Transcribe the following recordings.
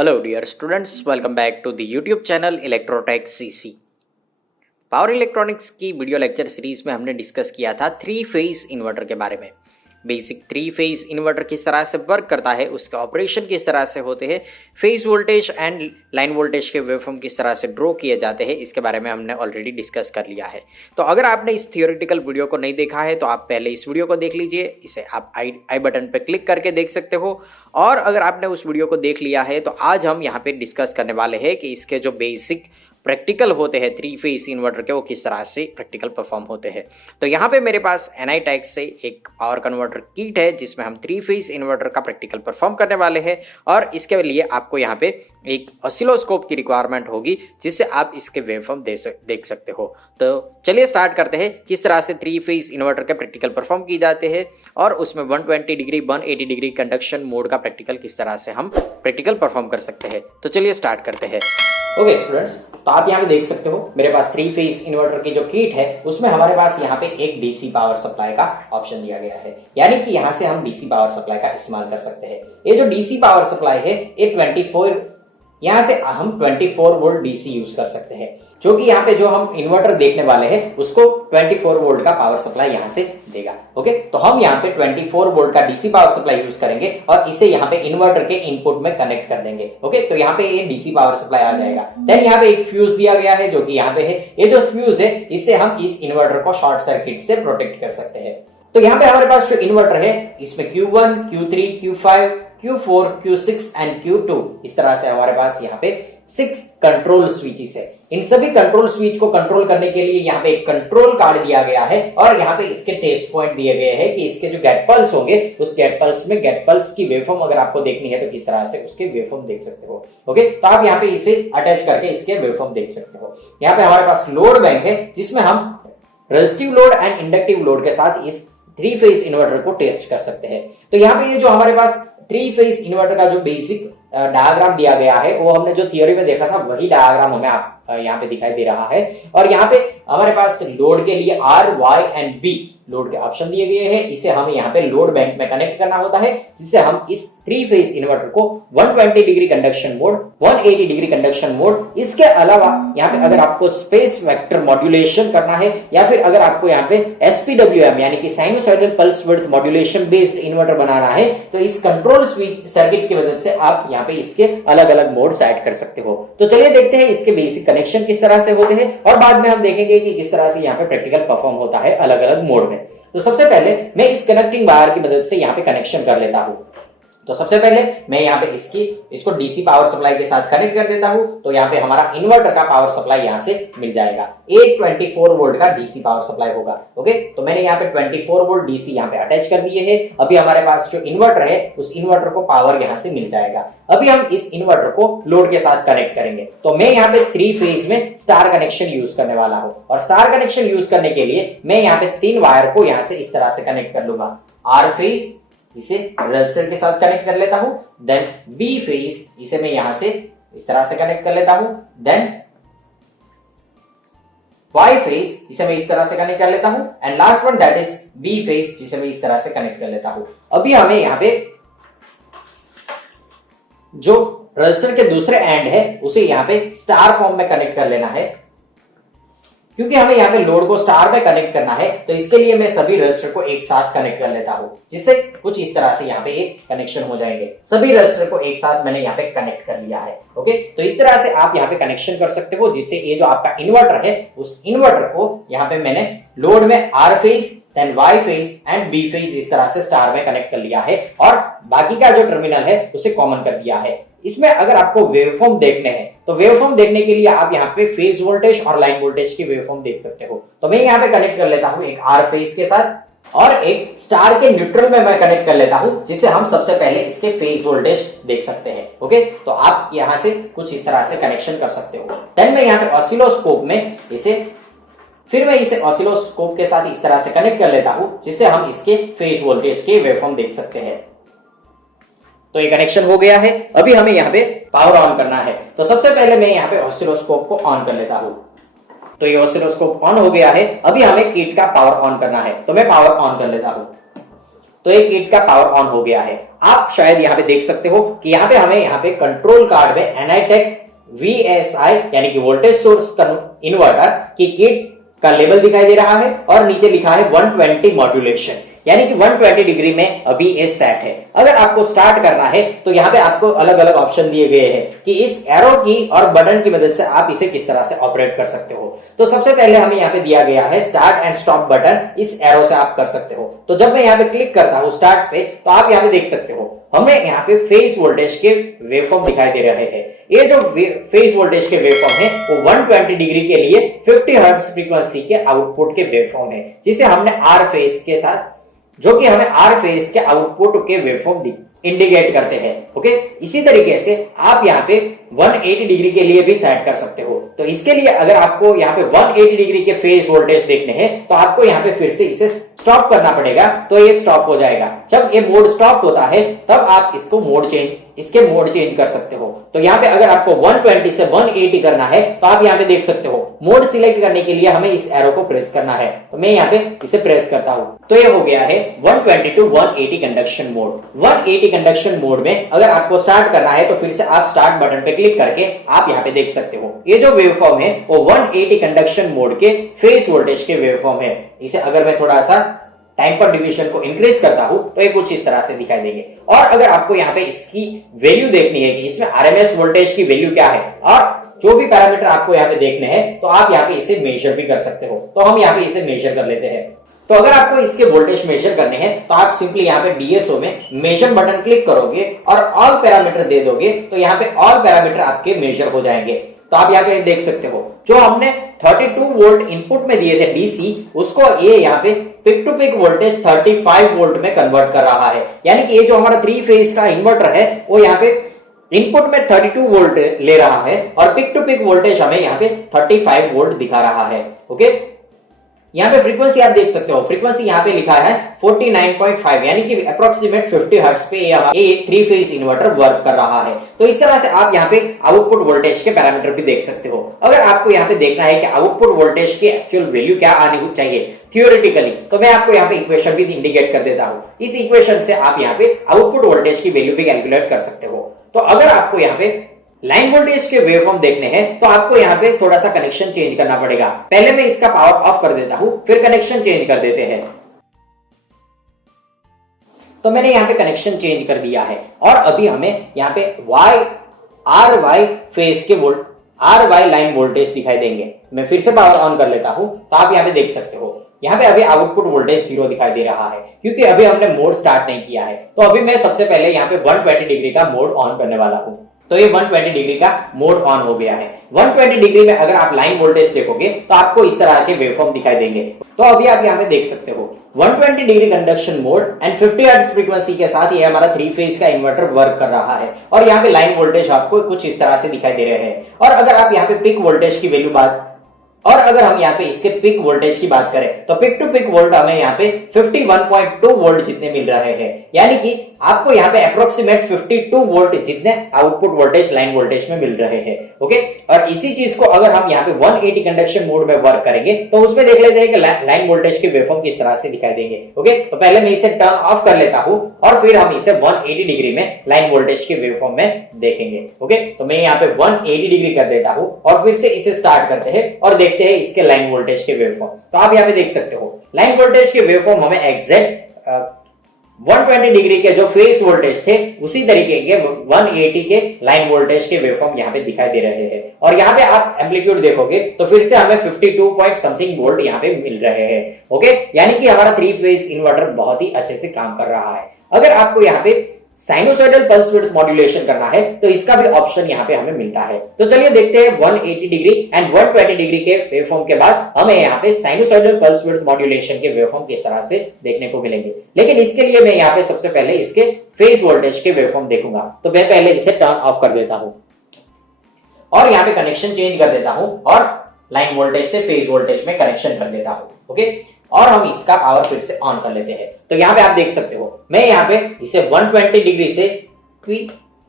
Hello dear students, welcome back to the YouTube channel Electrotech CC। Power electronics की video lecture series में हमने discuss किया था three phase inverter के बारे में। बेसिक थ्री फेज इन्वर्टर किस तरह से वर्क करता है, उसके ऑपरेशन किस तरह से होते हैं, phase voltage and line voltage के वेवफॉर्म किस तरह से ड्रॉ किए जाते हैं, इसके बारे में हमने ऑलरेडी डिस्कस कर लिया है। तो अगर आपने इस थियोरेटिकल वीडियो को नहीं देखा है तो आप पहले इस वीडियो को देख लीजिए, इसे आप आई बटन पर क्लिक करके देख सकते हो। और अगर आपने उस वीडियो को देख लिया है तो आज हम यहाँ पे डिस्कस करने वाले हैं कि इसके जो बेसिक प्रैक्टिकल होते हैं थ्री फेज इन्वर्टर के, वो किस तरह से प्रैक्टिकल परफॉर्म होते हैं। तो यहाँ पे मेरे पास NITech से एक पावर कन्वर्टर किट है जिसमें हम थ्री फेज इन्वर्टर का प्रैक्टिकल परफॉर्म करने वाले हैं। और इसके लिए आपको यहाँ पे एक ऑसिलोस्कोप की रिक्वायरमेंट होगी जिससे आप इसके वेवफॉर्म देख सकते हो। तो चलिए स्टार्ट करते हैं किस तरह से थ्री फेज इन्वर्टर के प्रैक्टिकल परफॉर्म किए जाते हैं और उसमें 120 डिग्री 180 डिग्री कंडक्शन मोड का प्रैक्टिकल किस तरह से हम प्रैक्टिकल परफॉर्म कर सकते हैं। तो चलिए स्टार्ट करते हैं। ओके स्टूडेंट्स, तो आप यहाँ पे देख सकते हो मेरे पास थ्री फेज इन्वर्टर की जो किट है उसमें हमारे पास यहाँ पे एक डीसी पावर सप्लाई का ऑप्शन दिया गया है, यानी कि यहाँ से हम डीसी पावर सप्लाई का इस्तेमाल कर सकते हैं। ये जो डीसी पावर सप्लाई है ये 24, यहाँ से हम 24 वोल्ट डीसी यूज कर सकते हैं, जो कि यहाँ पे जो हम इन्वर्टर देखने वाले हैं उसको 24 वोल्ट का पावर सप्लाई यहाँ से देगा। ओके, तो हम यहाँ पे 24 वोल्ट का डीसी पावर सप्लाई यूज करेंगे और इसे यहाँ पे इन्वर्टर के इनपुट में कनेक्ट कर देंगे। ओके, तो यहाँ पे ये डीसी पावर सप्लाई आ जाएगा। देन यहाँ पे एक फ्यूज दिया गया है जो कि यहाँ पे है। ये जो फ्यूज है इससे हम इस इन्वर्टर को शॉर्ट सर्किट से प्रोटेक्ट कर सकते हैं। तो यहाँ पे हमारे पास जो इन्वर्टर है इसमें Q1, Q3, Q5, Q4, Q6 and Q2 इस तरह से हमारे पास यहाँ पे 6 कंट्रोल स्विचेस है। इन सभी कंट्रोल स्विच को कंट्रोल करने के लिए यहाँ पे एक कंट्रोल कार्ड दिया गया है और यहाँ पे इसके टेस्ट पॉइंट दिए गए हैं कि इसके जो गेट पल्स होंगे उस गेट पल्स में गेट पल्स की वेवफॉर्म अगर आपको देखनी है तो किस तरह से उसके वेवफॉर्म देख सकते हो। ओके, तो आप यहाँ पे इसे अटैच करके इसके वेवफॉर्म देख सकते हो। यहाँ पे हमारे पास लोड बैंक है जिसमें हम resistive load and inductive load के साथ इस थ्री फेज इन्वर्टर को टेस्ट कर सकते हैं। तो यहाँ पे ये जो हमारे पास थ्री फेज इन्वर्टर का जो बेसिक डायग्राम दिया गया है वो हमने जो थियोरी में देखा था वही डायग्राम हमें यहाँ पे दिखाई दे रहा है। और यहाँ पे हमारे पास लोड के लिए R, Y and B load के ऑप्शन दिए गए हैं। इसे हमें यहाँ पे लोड बैंक में कनेक्ट करना होता है जिससे हम इस थ्री फेज इन्वर्टर को 120 degree conduction mode, 180 degree conduction mode, इसके अलावा यहाँ पे अगर आपको स्पेस वेक्टर मॉड्यूलेशन करना है या फिर अगर आपको यहाँ पे SPWM यानी कि sinusoidal pulse width modulation based inverter बनाना है तो इस कंट्रोल स्विच सर्किट की मदद से आप यहाँ पे इसके अलग अलग मोड सेट कर सकते हो। तो चलिए देखते हैं इसके बेसिक कनेक्शन किस तरह से होते हैं और बाद में हम देखेंगे कि किस तरह से यहाँ पे प्रैक्टिकल परफॉर्म होता है अलग अलग मोड में। तो सबसे पहले मैं इस कनेक्टिंग वायर की मदद से यहाँ पे कनेक्शन कर लेता हूँ। तो सबसे पहले मैं यहाँ पे इसको डीसी पावर सप्लाई के साथ कनेक्ट कर देता हूँ। तो यहाँ पे हमारा इन्वर्टर का पावर सप्लाई यहाँ से मिल जाएगा। एक 24 वोल्ट का डीसी पावर सप्लाई होगा। ओके, तो मैंने यहाँ पे 24 वोल्ट डीसी यहाँ पे अटैच कर दिए है। अभी हमारे पास जो इन्वर्टर है उस इन्वर्टर को पावर यहाँ से मिल जाएगा। अभी हम इस इन्वर्टर को लोड के साथ कनेक्ट करेंगे। तो मैं यहाँ पे थ्री फेज में स्टार कनेक्शन यूज करने वाला हूँ और स्टार कनेक्शन यूज करने के लिए मैं यहाँ पे 3 वायर को यहाँ से इस तरह से कनेक्ट कर लूंगा। R फेज इसे रेजिस्टर के साथ कनेक्ट कर लेता हूं। देन B फेज इसे मैं यहां से इस तरह से कनेक्ट कर लेता हूं। देन Y फेज इसे मैं इस तरह से कनेक्ट कर लेता हूं and last one that is B phase जिसे मैं इस तरह से कनेक्ट कर लेता हूं। अभी हमें यहां पे जो रेजिस्टर के दूसरे एंड है उसे यहां पे स्टार फॉर्म में कनेक्ट कर लेना है। क्योंकि हमें यहाँ पे लोड को स्टार में कनेक्ट करना है तो इसके लिए मैं सभी रेजिस्टर को एक साथ कनेक्ट कर लेता हूं, जिससे कुछ इस तरह से यहाँ पे एक कनेक्शन हो जाएंगे। सभी रेजिस्टर को एक साथ मैंने यहाँ पे कनेक्ट कर लिया है। ओके, तो इस तरह से आप यहाँ पे कनेक्शन कर सकते हो जिससे ये जो आपका इन्वर्टर है उस इन्वर्टर को यहाँ पे मैंने लोड में R phase, then Y phase and B phase इस तरह से स्टार में कनेक्ट कर लिया है और बाकी का जो टर्मिनल है उसे कॉमन कर दिया है। इसमें अगर आपको वेवफॉर्म देखने हैं तो वेवफॉर्म देखने के लिए आप यहाँ पे फेज वोल्टेज और लाइन वोल्टेज की वेवफॉर्म देख सकते हो। तो मैं यहाँ पे कनेक्ट कर लेता हूँ एक R फेज के साथ और एक स्टार के न्यूट्रल में मैं कनेक्ट कर लेता हूँ जिससे हम सबसे पहले इसके फेज वोल्टेज देख सकते हैं। ओके, तो आप यहाँ से कुछ इस तरह से कनेक्शन कर सकते हो। देन मैं यहाँ पे ऑसिलोस्कोप में इसे ऑसिलोस्कोप के साथ इस तरह से कनेक्ट कर लेता हूँ जिससे हम इसके फेज वोल्टेज के वेवफॉर्म देख सकते हैं। तो ये कनेक्शन हो गया है। अभी हमें यहाँ पे पावर ऑन करना है। तो सबसे पहले मैं यहाँ पे ऑसिलोस्कोप को ऑन कर लेता हूँ। तो ये ऑसिलोस्कोप ऑन हो गया है। अभी हमें किट का पावर ऑन करना है तो मैं पावर ऑन कर लेता हूँ। तो एक किट का पावर ऑन हो गया है। आप शायद यहाँ पे देख सकते हो कि यहाँ पे हमें यहाँ पे कंट्रोल कार्ड में एनाइटेक VSI यानी कि वोल्टेज सोर्स इन्वर्टर की किट का लेवल दिखाई दे रहा है और नीचे लिखा है 120 मॉड्यूलेशन, यानी कि 120 डिग्री में अभी ये सेट है। अगर आपको स्टार्ट करना है तो यहाँ पे आपको अलग अलग ऑप्शन दिए गए हैं कि इस एरो की और बटन की मदद से आप इसे किस तरह से ऑपरेट कर सकते हो। तो सबसे पहले हमें यहाँ पे दिया गया है स्टार्ट एंड स्टॉप बटन, इस एरो से आप कर सकते हो। तो जब मैं यहाँ पे क्लिक करता हूँ स्टार्ट पे, तो आप यहाँ पे देख सकते हो हमें यहाँ पे फेज वोल्टेज के वेवफॉर्म दिखाई दे रहे हैं। ये जो फेज वोल्टेज के वेवफॉर्म है वो 120 डिग्री के लिए 50 हर्ट्ज फ्रीक्वेंसी के आउटपुट के वेवफॉर्म है, जिसे हमने आर फेज के साथ, जो कि हमें आर फेज के आउटपुट के वेवफॉर्म इंडिकेट करते हैं। ओके, इसी तरीके से आप यहाँ पे 180 डिग्री के लिए भी सेट कर सकते हो। तो इसके लिए अगर आपको यहाँ पे 180 डिग्री के फेज वोल्टेज देखने हैं तो आपको यहाँ पे फिर से इसे स्टॉप करना पड़ेगा, तो ये स्टॉप हो जाएगा। जब ये मोड स्टॉप होता है तब आप इसको इसके मोड चेंज कर सकते हो। तो यहाँ पे अगर आपको 120 से 180 करना है तो आप यहाँ पे देख सकते हो मोड सिलेक्ट करने के लिए हमें इस एरो को प्रेस करना है। तो मैं यहाँ पे इसे प्रेस करता हूँ, तो ये हो गया है 120 to 180 conduction mode. 180 conduction mode में अगर आपको स्टार्ट करना है तो फिर से आप स्टार्ट बटन पे क्लिक करके आप यहाँ पे देख सकते हो ये जो वेवफॉर्म है वो 180 कंडक्शन मोड के फेज वोल्टेज के वेवफॉर्म है। इसे अगर मैं थोड़ा सा टाइम पर डिवीजन को इंक्रीज करता हूं तो ये कुछ इस तरह से दिखाई देंगे। और अगर आपको यहाँ पे इसकी वैल्यू देखनी है कि इसमें आरएमएस वोल्टेज की वैल्यू क्या है और जो भी पैरामीटर आपको यहाँ पे देखने हैं, तो आप यहाँ पे इसे मेजर भी कर सकते हो। तो हम यहाँ पे इसे मेजर कर लेते हैं। तो अगर आपको इसके वोल्टेज मेजर करने हैं तो आप सिंपली यहाँ पे डीएसओ में मेजर बटन क्लिक करोगे और ऑल पैरामीटर दे दोगे, तो यहाँ पे ऑल पैरामीटर आपके मेजर हो जाएंगे। तो आप यहाँ पे देख सकते हो जो हमने 32 वोल्ट इनपुट में दिए थे डीसी, उसको ये यहाँ पे peak to peak voltage 35 volt में कन्वर्ट कर रहा है। यानी कि ये जो हमारा 3 फेज का इन्वर्टर है वो यहाँ पे इनपुट में 32 वोल्ट ले रहा है और पिक टू पिक वोल्टेज हमें यहाँ पे 35 वोल्ट दिखा रहा है। ओके, यहाँ पे फ्रीक्वेंसी आप देख सकते हो, फ्रीक्वेंसी यहाँ पे लिखा है 49.5, यानी कि अप्रोक्सीमेट 50 हर्ट्ज पे ये 3 फेज इन्वर्टर वर्क कर रहा है। तो इस तरह से आप यहाँ पे आउटपुट वोल्टेज के पैरामीटर भी देख सकते हो। अगर आपको यहाँ पे देखना है कि आउटपुट वोल्टेज की एक्चुअल वैल्यू क्या आनी चाहिए थियोरेटिकली, तो मैं आपको यहाँ पे इक्वेशन भी इंडिकेट कर देता हूँ। इस इक्वेशन से आप यहाँ पे आउटपुट वोल्टेज की वैल्यू भी कैलकुलेट कर सकते हो। तो अगर आपको यहाँ पे लाइन वोल्टेज के वेवफॉर्म देखने हैं तो आपको यहाँ पे थोड़ा सा कनेक्शन चेंज करना पड़ेगा। पहले मैं इसका पावर ऑफ कर देता हूं, फिर कनेक्शन चेंज कर देते हैं। तो मैंने यहाँ पे कनेक्शन चेंज कर दिया है और अभी हमें यहाँ पे RY फेज के RY लाइन वोल्टेज दिखाई देंगे। मैं फिर से पावर ऑन कर लेता हूं, तो आप यहाँ पे देख सकते हो यहाँ पे अभी आउटपुट वोल्टेज 0 दिखाई दे रहा है, क्योंकि अभी हमने मोड स्टार्ट नहीं किया है। तो अभी मैं सबसे पहले यहाँ पे 120 डिग्री का मोड ऑन करने वाला हूँ। तो ये 120 डिग्री का मोड ऑन हो गया है। 120 डिग्री में अगर आप लाइन वोल्टेज देखोगे तो आपको इस तरह के वेवफॉर्म दिखाई देंगे। तो अभी आप यहाँ पे देख सकते हो 120 degree conduction mode and 50 hertz frequency के साथ ये हमारा 3 फेज का इन्वर्टर वर्क कर रहा है और यहाँ पे लाइन वोल्टेज आपको कुछ इस तरह से दिखाई दे रहे हैं। और अगर आप यहाँ पे पिक वोल्टेज की वैल्यू और अगर हम यहाँ पे इसके पिक वोल्टेज की बात करें तो पिक टू पिक वोल्ट हमें यहाँ पे 51.2 वोल्ट जितने मिल रहे हैं, यानी कि आपको यहाँ पे अप्रोक्सीमेट 52 वोल्ट जितने आउटपुट वोल्टेज लाइन वोल्टेज में मिल रहे हैं। ओके, और इसी चीज को अगर हम यहाँ पे 180 कंडक्शन मोड में वर्क करेंगे तो उसमें देख लेते हैं कि लाइन वोल्टेज के वेवफॉर्म किस तरह से दिखाई देंगे। ओके, तो पहले मैं इसे टर्न ऑफ कर लेता हूँ और फिर हम इसे 180 डिग्री में लाइन वोल्टेज के वेवफॉर्म में देखेंगे। ओके, तो मैं यहाँ पे 180 डिग्री कर देता हूँ और फिर से इसे स्टार्ट करते हैं और देखते हैं इसके लाइन वोल्टेज के वेवफॉर्म। तो आप यहाँ पे देख सकते हो लाइन वोल्टेज के वेवफॉर्म हमें एग्जैक्ट 120 डिग्री के जो फेज वोल्टेज थे उसी तरीके के 180 के लाइन वोल्टेज के वेवफॉर्म यहाँ पे दिखाई दे रहे हैं। और यहाँ पे आप एम्पलीट्यूड देखोगे तो फिर से हमें 52 पॉइंट समथिंग वोल्ट यहाँ पे मिल रहे हैं। ओके, यानी कि हमारा 3 फेज इन्वर्टर बहुत ही अच्छे से काम कर रहा है। अगर आपको यहाँ पे साइनोसॉइडल पल्स विड्थ मॉड्यूलेशन करना है तो इसका भी ऑप्शन यहाँ पे हमें मिलता है। तो चलिए देखते हैं 180 डिग्री एंड 120 डिग्री के वेवफॉर्म के बाद हमें यहाँ पे साइनोसॉइडल पल्स विड्थ मॉड्यूलेशन के वेवफॉर्म किस तरह से देखने को मिलेंगे। लेकिन इसके लिए मैं यहाँ पे सबसे पहले इसके फेज वोल्टेज के वेवफॉर्म देखूंगा। तो मैं पहले इसे टर्न ऑफ कर देता हूँ और यहाँ पे कनेक्शन चेंज कर देता हूँ और लाइन वोल्टेज से फेज वोल्टेज में कनेक्शन कर देता हूँ। ओके, और हम इसका पावर फिर से ऑन कर लेते हैं। तो यहाँ पे आप देख सकते हो मैं यहाँ पे इसे 120 डिग्री से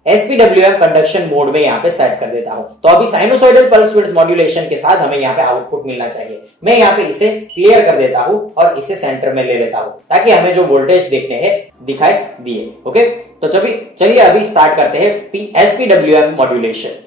SPWM कंडक्शन मोड में यहाँ पे सेट कर देता हूं। तो अभी साइनोसॉइडल पल्स विड्थ मॉड्यूलेशन के साथ हमें यहाँ पे आउटपुट मिलना चाहिए। मैं यहाँ पे इसे क्लियर कर देता हूं और इसे सेंटर में ले लेता हूं ताकि हमें जो वोल्टेज देखने हैं दिखाई दिए। ओके, तो चलिए अभी स्टार्ट करते हैं SPWM मॉड्यूलेशन।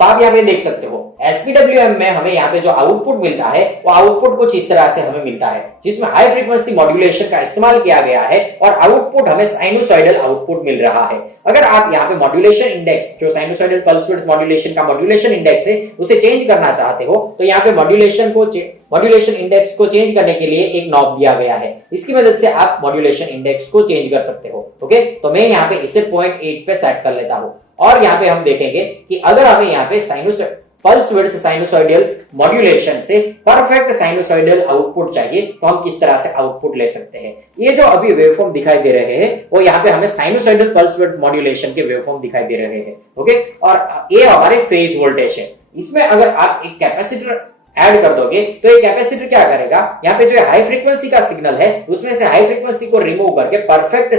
तो आप यहाँ पे देख सकते हो SPWM में हमें यहाँ पे जो आउटपुट मिलता है वो आउटपुट कुछ इस तरह से हमें मिलता है, जिसमें हाई फ्रीक्वेंसी मॉड्यूलेशन का इस्तेमाल किया गया है और आउटपुट हमें साइनोसॉइडल आउटपुट मिल रहा है। अगर आप यहाँ पे मॉड्यूलेशन इंडेक्स, जो साइनोसॉइडल पल्स विड्थ मॉड्यूलेशन का मॉड्यूलेशन इंडेक्स है, उसे चेंज करना चाहते हो तो यहाँ पे मॉड्यूलेशन इंडेक्स को चेंज करने के लिए एक नॉब दिया गया है। इसकी मदद से आप मॉड्यूलेशन इंडेक्स को चेंज कर सकते हो। ओके, तो मैं यहाँ पे इसे 0.8 पे सेट कर लेता हूं और यहाँ पे हम देखेंगे कि अगर हमें यहाँ पे पल्स विड्थ साइनोसॉइडल मॉड्यूलेशन से परफेक्ट साइनोसॉइडल आउटपुट चाहिए तो हम किस तरह से आउटपुट ले सकते हैं। ये जो अभी वेवफॉर्म दिखाई दे रहे हैं वो यहाँ पे हमें साइनोसॉइडल पल्स विड्थ मॉड्यूलेशन के वेवफॉर्म दिखाई दे रहे हैं। ओके, और ये हमारे फेज वोल्टेज है। इसमें अगर आप एक कैपेसिटर ऐड कर दोगे तो ये कैपेसिटर क्या करेगा, यहाँ पे जो हाई फ्रीक्वेंसी का सिग्नल है उसमें से हाई फ्रीक्वेंसी को रिमूव करके परफेक्ट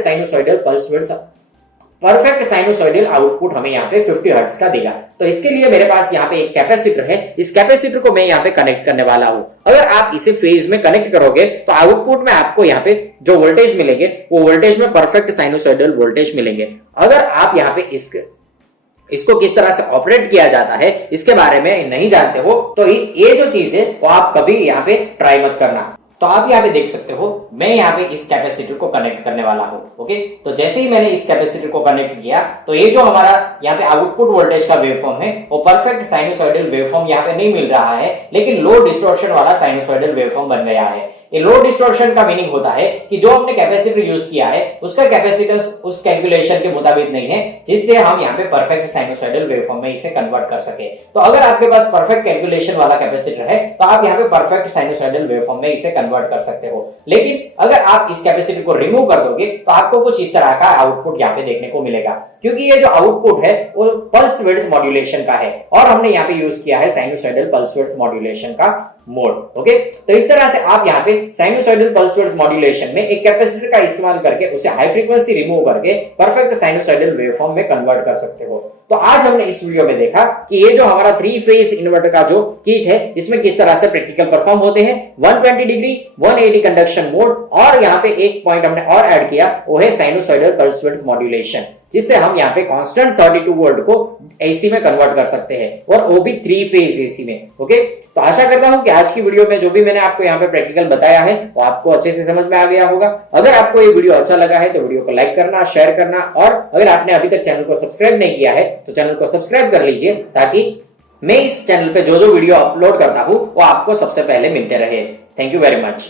साइनोसॉइडल आउटपुट हमें यहाँ पे 50 हर्ट्ज का देगा। तो इसके लिए मेरे पास यहाँ पे एक कैपेसिटर है, इस कैपेसिटर को मैं यहाँ पे कनेक्ट करने वाला हूं। अगर आप इसे फेज में कनेक्ट करोगे तो आउटपुट में आपको यहाँ पे जो वोल्टेज मिलेंगे वो वोल्टेज में परफेक्ट साइनोसॉइडल वोल्टेज मिलेंगे। अगर आप यहाँ पे इसको किस तरह से ऑपरेट किया जाता है इसके बारे में नहीं जानते हो तो ये जो चीज है वो आप कभी यहाँ पे ट्राई मत करना। तो आप यहाँ पे देख सकते हो मैं यहाँ पे इस कैपेसिटर को कनेक्ट करने वाला हूँ। ओके, तो जैसे ही मैंने इस कैपेसिटर को कनेक्ट किया तो ये जो हमारा यहाँ पे आउटपुट वोल्टेज का वेवफॉर्म है वो परफेक्ट साइनोसॉइडल वेवफॉर्म यहाँ पे नहीं मिल रहा है, लेकिन लो डिस्टॉर्शन वाला साइनोसॉइडल वेवफॉर्म बन गया है। ये लो डिस्टॉर्शन का मीनिंग होता है कि जो हमने कैपेसिटर यूज किया है उसका कैपेसिटेंस उस कैलकुलेशन के मुताबिक नहीं है जिससे हम यहाँ पे परफेक्ट साइनोसॉइडल वेवफॉर्म में इसे कन्वर्ट कर सके। तो अगर आपके पास परफेक्ट कैलकुलेशन वाला कैपेसिटर है तो आप यहाँ पे परफेक्ट साइनोसॉइडल वेवफॉर्म में इसे कन्वर्ट कर सकते हो। लेकिन अगर आप इस कैपेसिटर को रिमूव कर दोगे तो आपको कुछ इस तरह का आउटपुट यहाँ पे देखने को मिलेगा, क्योंकि ये जो आउटपुट है वो पल्स विड्थ मॉड्यूलेशन का है और हमने यहाँ पे यूज किया है साइनोसॉइडल पल्स विड्थ मॉड्यूलेशन का मोड। ओके, तो इस तरह से आप यहाँ पे साइनोसॉइडल पल्स विड्थ मॉड्यूलेशन में एक कैपेसिटर का इस्तेमाल करके उसे हाई फ्रीक्वेंसी रिमूव करके परफेक्ट साइनोसॉइडल वेवफॉर्म में कन्वर्ट कर सकते हो। तो आज हमने इस वीडियो में देखा कि ये जो हमारा 3 फेज इन्वर्टर का जो किट है इसमें किस तरह से प्रैक्टिकल परफॉर्म होते हैं। 120 डिग्री 180 कंडक्शन मोड और यहाँ पे एक पॉइंट हमने और ऐड किया वो है साइनोसॉइडल पल्स विड्थ मॉड्यूलेशन, जिससे हम यहाँ पे कांस्टेंट 32 वोल्ट को एसी में कन्वर्ट कर सकते हैं और वो भी 3 फेज एसी में। ओके, तो आशा करता हूं कि आज की वीडियो में जो भी मैंने आपको यहाँ पे प्रैक्टिकल बताया है वो आपको अच्छे से समझ में आ गया होगा। अगर आपको ये वीडियो अच्छा लगा है तो वीडियो को लाइक करना, शेयर करना और अगर आपने अभी तक चैनल को सब्सक्राइब नहीं किया है तो चैनल को सब्सक्राइब कर लीजिए ताकि मैं इस चैनल पे जो वीडियो अपलोड करता हूं वो आपको सबसे पहले मिलते रहे। Thank you very much.